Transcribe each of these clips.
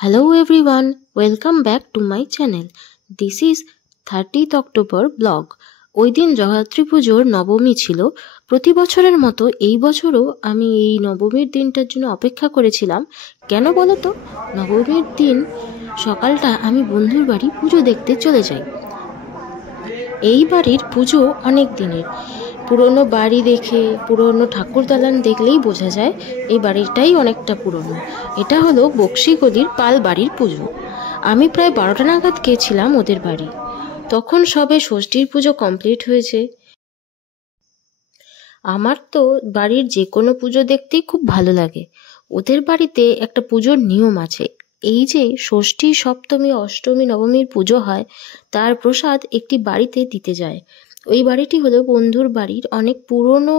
Hello everyone, welcome back to my channel. This is 30th October blog. ওই দিন জগদ্ধাত্রী পুজোর নবমী ছিল। প্রতি বছরের মতো এই বছরও আমি এই নবমীর দিনটার জন্য অপেক্ষা করেছিলাম। কেন বলো তো? নবমীর দিন সকালটা আমি বন্ধুর বাড়ি পুজো দেখতে চলে যাই। এই বাড়ির পুজো অনেক দিনের। পুরনো বাড়ি দেখে, পুরনো ঠাকুর দালান দেখলেই বোঝা যায় এই বাড়িটাই অনেকটা পুরনো। এটা হলো বক্সিগলির পাল বাড়ির পুজো। আমি প্রায় 12টা নাগাদ গিয়েছিলাম ওদের বাড়ি। তখন সবে ষষ্ঠীর পুজো কমপ্লিট হয়েছে। আমার তো বাড়ির যে কোনো পুজো দেখতেই খুব ভালো লাগে। ওদের বাড়িতে একটা পুজোর নিয়ম আছে। এই যে ষষ্ঠী, সপ্তমী, অষ্টমী, নবমীর পুজো হয়, তার প্রসাদ একটি বাড়িতে দিতে যায়। ওই বাড়িটি হলো বন্ধুর বাড়ির অনেক পুরনো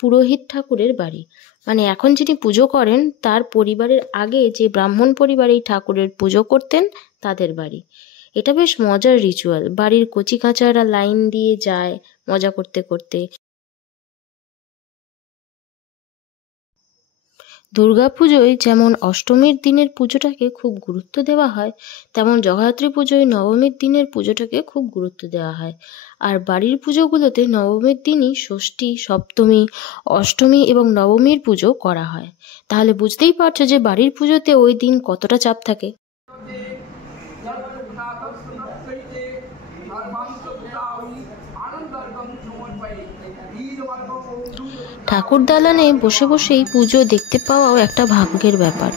পুরোহিত ঠাকুরের বাড়ি। মানে এখন যিনি পুজো করেন তার পরিবারের আগে যে ব্রাহ্মণ পরিবার এই ঠাকুরের পুজো করতেন তাদের বাড়ি। এটা বেশ মজার রিচুয়াল। বাড়ির কচি কাঁচারা লাইন দিয়ে যায় মজা করতে করতে। দুর্গাপুজোয় যেমন অষ্টমীর দিনের পুজোটাকে খুব গুরুত্ব দেওয়া হয়, তেমন জগদ্ধাত্রী পুজোয় নবমীর দিনের পুজোটাকে খুব গুরুত্ব দেওয়া হয়। আর বাড়ির পুজোগুলোতে নবমীর দিনই ষষ্ঠী, সপ্তমী, অষ্টমী এবং নবমীর পুজো করা হয়। তাহলে বুঝতেই পারছো যে বাড়ির পুজোতে ওই দিন কতটা চাপ থাকে। ঠাকুর দালানে বসে বসেই পুজো দেখতে পাওয়াও একটা ভাগ্যের ব্যাপার।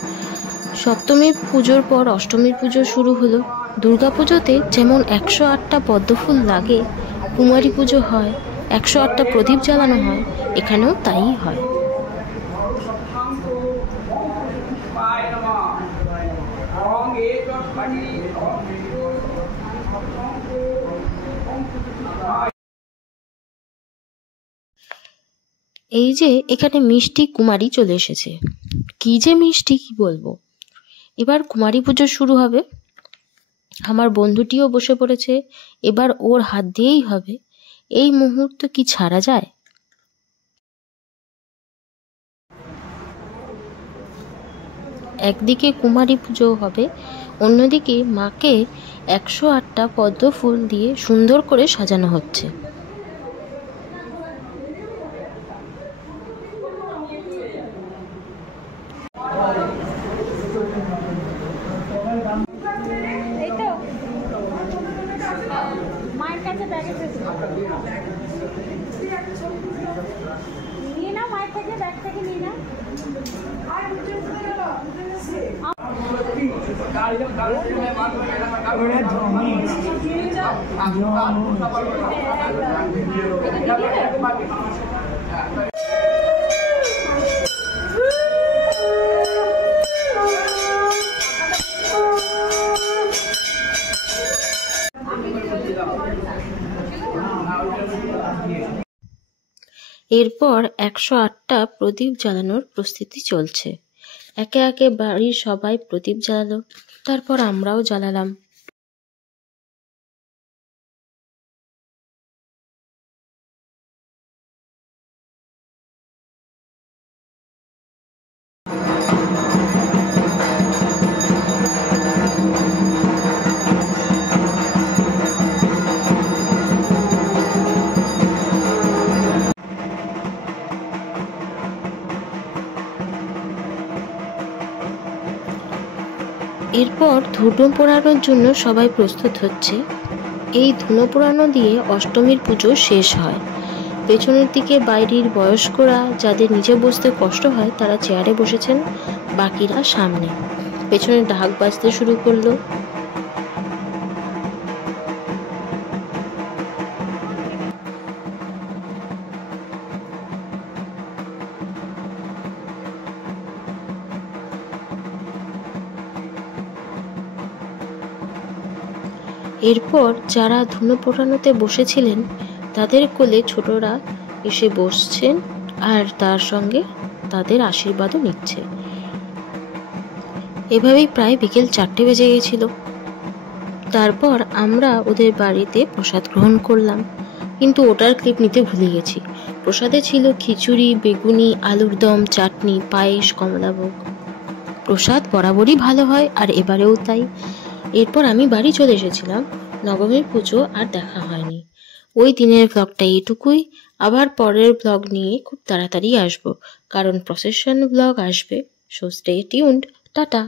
সপ্তমীর পুজোর পর অষ্টমীর পুজো শুরু হলো। দুর্গা পুজোতে যেমন 108টা পদ্মফুল লাগে, কুমারী পুজো হয়, 108টা প্রদীপ জ্বালানো হয়, এখানেও তাই হয়। এই যে এখানে মিষ্টি কুমারী চলে এসেছে। কি যে মিষ্টি কি বলবো। এবার কুমারী পুজো শুরু হবে। আমার বন্ধুটিও বসে পড়েছে। এবার ওর হাত দিয়েই হবে। এই মুহূর্ত কি ছাড়া যায়? একদিকে কুমারী পুজো হবে, অন্যদিকে মাকে 108টা পদ্ম ফুল দিয়ে সুন্দর করে সাজানো হচ্ছে। এরপর 108টা প্রদীপ জ্বালানোর প্রস্তুতি চলছে। একে একে বাড়ির সবাই প্রদীপ জ্বালালো, তারপর আমরাও জ্বালালাম। এরপর ধুনো পোড়ানোর জন্য সবাই প্রস্তুত হচ্ছে। এই ধুনো পোড়ানো দিয়ে অষ্টমীর পুজো শেষ হয়। পেছনের দিকে বাইরের বয়স্করা, যাদের নিচে বসতে কষ্ট হয়, তারা চেয়ারে বসেছেন, বাকিরা সামনে। পেছনে ঢাক বাজতে শুরু করলো। এরপর যারা ধুনো পোড়ানোতে বসেছিলেন তাদের কোলে ছোটরা এসে বসছেন আর তার সঙ্গে তাদের আশীর্বাদও নিচ্ছে। এভাবেই প্রায় বিকেল 4টে বেজে গেছিল। তারপর আমরা ওদের বাড়িতে প্রসাদ গ্রহণ করলাম, কিন্তু ওটার ক্লিপ নিতে ভুলে গেছি। প্রসাদে ছিল খিচুড়ি, বেগুনি, আলুর দম, চাটনি, পায়েস, কমলাভোগ। প্রসাদ বরাবরই ভালো হয়, আর এবারেও তাই। এরপর আমি বাড়ি চলে এসেছিলাম। নবমীর পুজো আর দেখা হয়নি। ওই দিনের ব্লগটা এইটুকুই। আবার পরের ব্লগ নিয়ে খুব তাড়াতাড়ি আসবো, কারণ প্রসেশন ব্লগ আসবে। So stay tuned. টাটা।